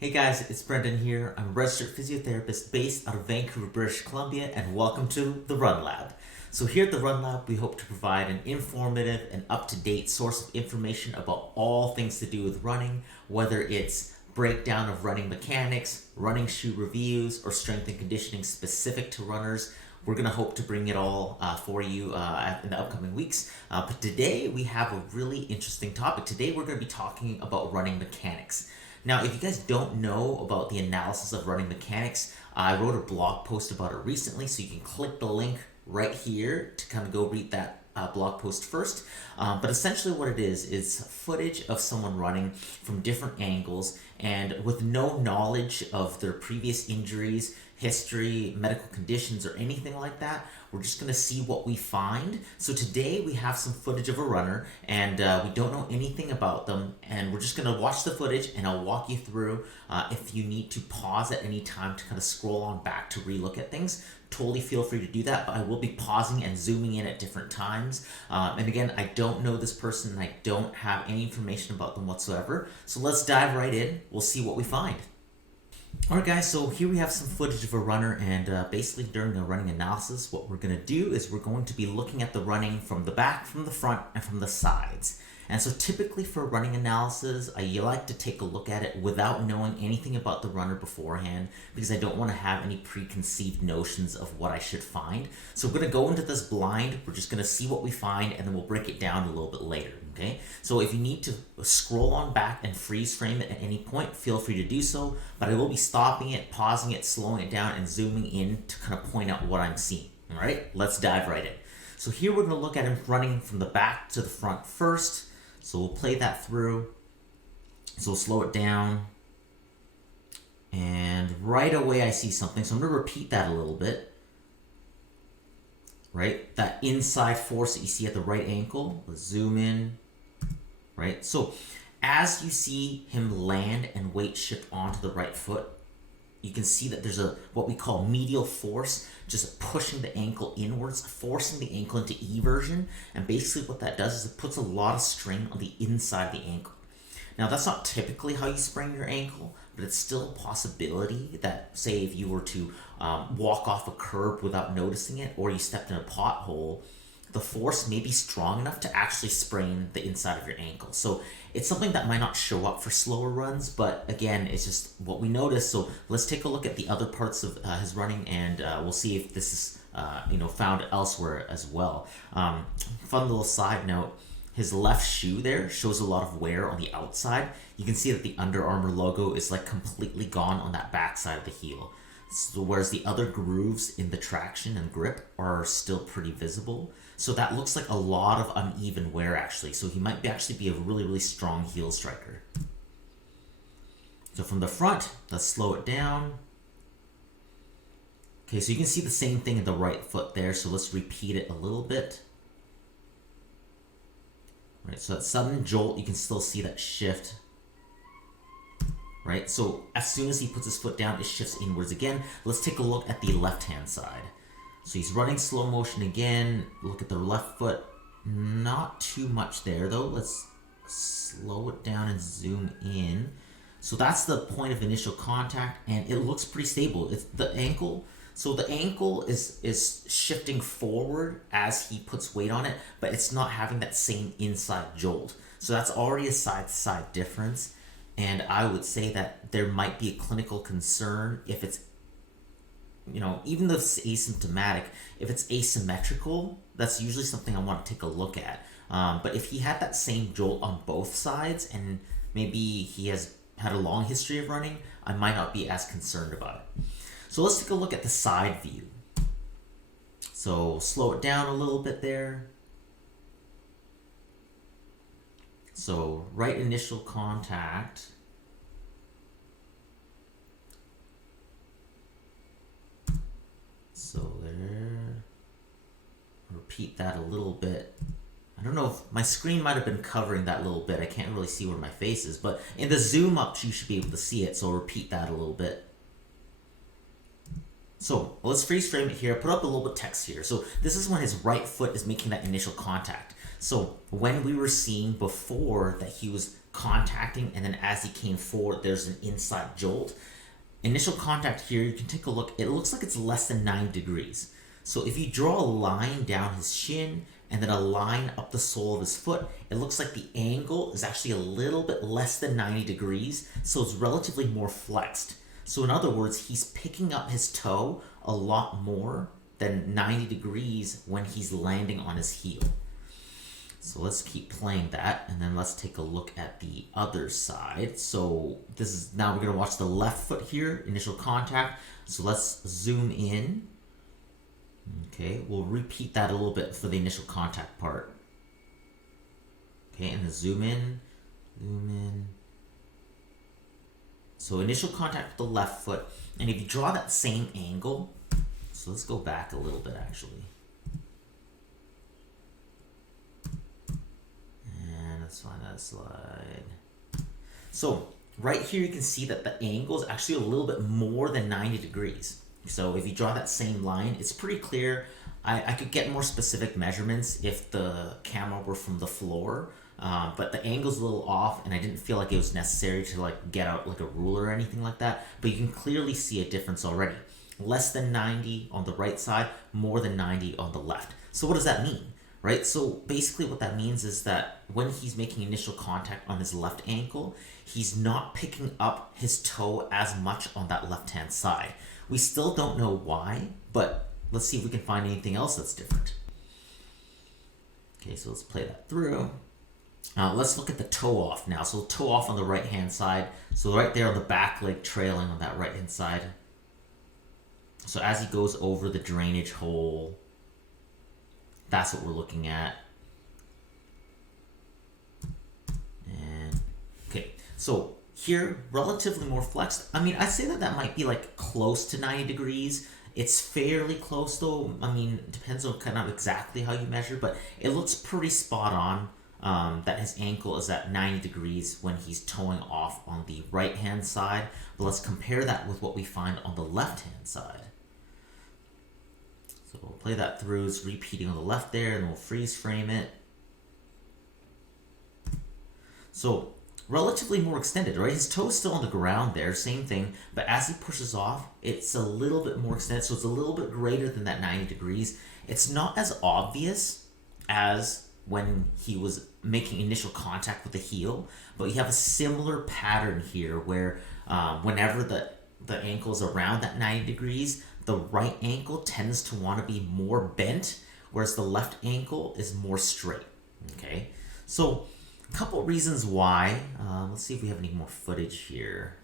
Hey guys, it's Brendon here. I'm a registered physiotherapist based out of Vancouver, British Columbia, and welcome to the Run Lab. So here at the Run Lab, we hope to provide an informative and up-to-date source of information about all things to do with running, whether it's breakdown of running mechanics, running shoe reviews, or strength and conditioning specific to runners. We're going to hope to bring it all for you in the upcoming weeks. But today we have a really interesting topic. Today we're going to be talking about running mechanics. Now, if you guys don't know about the analysis of running mechanics, I wrote a blog post about it recently, so you can click the link right here to kind of go read that blog post first. But essentially what it is footage of someone running from different angles and with no knowledge of their previous injuries, history, medical conditions, or anything like that. We're just going to see what we find. So today we have some footage of a runner and we don't know anything about them, and we're just going to watch the footage and I'll walk you through. If you need to pause at any time to kind of scroll on back to relook at things, totally feel free to do that, but I will be pausing and zooming in at different times. And again, I don't know this person and I don't have any information about them whatsoever. So let's dive right in. We'll see what we find. Alright guys, so here we have some footage of a runner, and basically during a running analysis, what we're going to do is we're going to be looking at the running from the back, from the front, and from the sides. And so typically for running analysis, I like to take a look at it without knowing anything about the runner beforehand, because I don't want to have any preconceived notions of what I should find. So we're going to go into this blind, we're just going to see what we find, and then we'll break it down a little bit later. Okay, so if you need to scroll on back and freeze frame it at any point, feel free to do so, but I will be stopping it, pausing it, slowing it down, and zooming in to kind of point out what I'm seeing. All right, let's dive right in. So here we're going to look at him running from the back to the front first. So we'll play that through. So we'll slow it down. And right away I see something, so I'm going to repeat that a little bit. Right, that inside force that you see at the right ankle. Let's zoom in. Right, so as you see him land and weight shift onto the right foot, you can see that there's a what we call medial force just pushing the ankle inwards, forcing the ankle into eversion, and basically what that does is it puts a lot of strain on the inside of the ankle. Now that's not typically how you sprain your ankle, but it's still a possibility that, say, if you were to walk off a curb without noticing it, or you stepped in a pothole, the force may be strong enough to actually sprain the inside of your ankle. So it's something that might not show up for slower runs, but again, it's just what we notice. So let's take a look at the other parts of his running, and we'll see if this is found elsewhere as well. Fun little side note. His left shoe there shows a lot of wear on the outside. You can see that the Under Armour logo is like completely gone on that back side of the heel. So whereas the other grooves in the traction and grip are still pretty visible. So that looks like a lot of uneven wear actually. So he might actually be a really, really strong heel striker. So from the front, let's slow it down. Okay, so you can see the same thing in the right foot there. So let's repeat it a little bit. Right, so that sudden jolt, you can still see that shift. Right, so as soon as he puts his foot down, it shifts inwards again. Let's take a look at the left-hand side. So he's running slow motion again. Look at the left foot. Not too much there, though. Let's slow it down and zoom in. So that's the point of initial contact, and it looks pretty stable. It's the ankle. So the ankle is shifting forward as he puts weight on it, but it's not having that same inside jolt. So that's already a side-to-side difference. And I would say that there might be a clinical concern if it's, even though it's asymptomatic, if it's asymmetrical, that's usually something I want to take a look at. But if he had that same jolt on both sides and maybe he has had a long history of running, I might not be as concerned about it. So let's take a look at the side view. So slow it down a little bit there. So right initial contact. So there. Repeat that a little bit. I don't know if my screen might have been covering that little bit. I can't really see where my face is, but in the zoom up you should be able to see it. So I'll repeat that a little bit. So let's freeze frame it here. Put up a little bit of text here. So this is when his right foot is making that initial contact. So when we were seeing before that he was contacting, and then as he came forward, there's an inside jolt. Initial contact here, you can take a look. It looks like it's less than 9 degrees. So if you draw a line down his shin and then a line up the sole of his foot, it looks like the angle is actually a little bit less than 90 degrees, so it's relatively more flexed. So in other words, he's picking up his toe a lot more than 90 degrees when he's landing on his heel. So let's keep playing that, and then let's take a look at the other side. So this is, now we're going to watch the left foot here, initial contact. So let's zoom in. Okay, we'll repeat that a little bit for the initial contact part. Okay, and then zoom in, zoom in. So initial contact with the left foot, and if you draw that same angle, so let's go back a little bit actually. Let's find that slide. So right here you can see that the angle is actually a little bit more than 90 degrees. So if you draw that same line, it's pretty clear. I could get more specific measurements if the camera were from the floor, but the angle's a little off, and I didn't feel like it was necessary to like get out like a ruler or anything like that. But you can clearly see a difference already. Less than 90 on the right side, more than 90 on the left. So what does that mean? Right, so basically what that means is that when he's making initial contact on his left ankle, he's not picking up his toe as much on that left-hand side. We still don't know why, but let's see if we can find anything else that's different. Okay, so let's play that through. Let's look at the toe off now. So toe off on the right-hand side. So right there on the back leg trailing on that right-hand side. So as he goes over the drainage hole, that's what we're looking at. And okay, so here, relatively more flexed. I mean, I'd say that that might be like close to 90 degrees. It's fairly close though. I mean, it depends on kind of exactly how you measure, but it looks pretty spot on that his ankle is at 90 degrees when he's toeing off on the right-hand side. But let's compare that with what we find on the left-hand side. So we'll play that through. It's repeating on the left there, and we'll freeze frame it. So relatively more extended, right? His toe is still on the ground there, same thing, but as he pushes off, it's a little bit more extended, so it's a little bit greater than that 90 degrees. It's not as obvious as when he was making initial contact with the heel, but you have a similar pattern here where whenever the ankle is around that 90 degrees, the right ankle tends to want to be more bent, whereas the left ankle is more straight. Okay, so a couple reasons why. Let's see if we have any more footage here.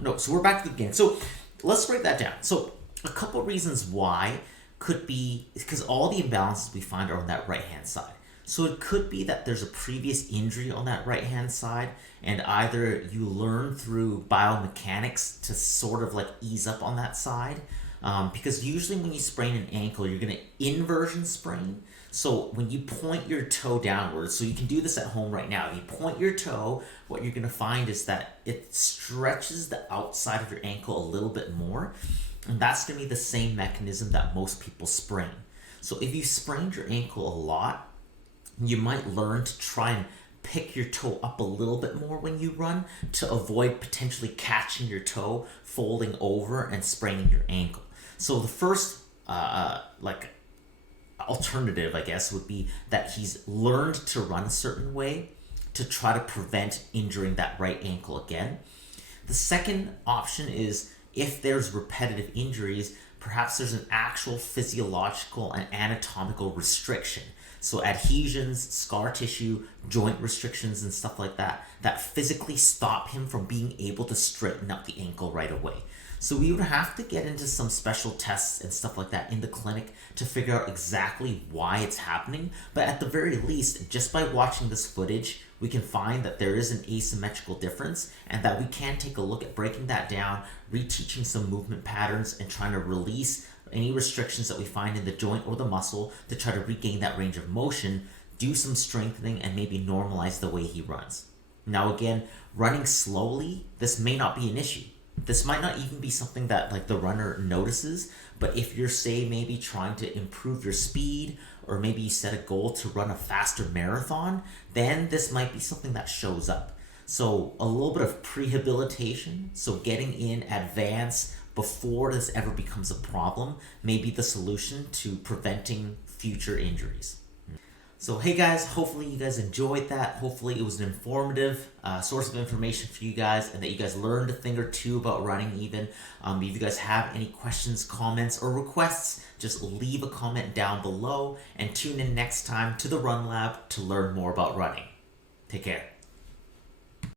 No, so we're back to the beginning. So let's break that down. So a couple reasons why could be because all the imbalances we find are on that right-hand side. So it could be that there's a previous injury on that right-hand side, and either you learn through biomechanics to sort of like ease up on that side, because usually when you sprain an ankle, you're going to inversion sprain. So when you point your toe downwards, so you can do this at home right now. If you point your toe, what you're going to find is that it stretches the outside of your ankle a little bit more, and that's going to be the same mechanism that most people sprain. So if you sprained your ankle a lot, you might learn to try and pick your toe up a little bit more when you run to avoid potentially catching your toe, folding over, and spraining your ankle. So the first alternative, I guess, would be that he's learned to run a certain way to try to prevent injuring that right ankle again. The second option is if there's repetitive injuries, perhaps there's an actual physiological and anatomical restriction. So adhesions, scar tissue, joint restrictions, and stuff like that, that physically stop him from being able to straighten up the ankle right away. So we would have to get into some special tests and stuff like that in the clinic to figure out exactly why it's happening. But at the very least, just by watching this footage, we can find that there is an asymmetrical difference and that we can take a look at breaking that down, reteaching some movement patterns, and trying to release any restrictions that we find in the joint or the muscle to try to regain that range of motion, do some strengthening, and maybe normalize the way he runs. Now again, running slowly, this may not be an issue. This might not even be something that like the runner notices, but if you're, say, maybe trying to improve your speed, or maybe you set a goal to run a faster marathon, then this might be something that shows up. So a little bit of prehabilitation, so getting in advance before this ever becomes a problem, may be the solution to preventing future injuries. So hey guys, hopefully you guys enjoyed that. Hopefully it was an informative source of information for you guys, and that you guys learned a thing or two about running even. If you guys have any questions, comments, or requests, just leave a comment down below and tune in next time to the Run Lab to learn more about running. Take care.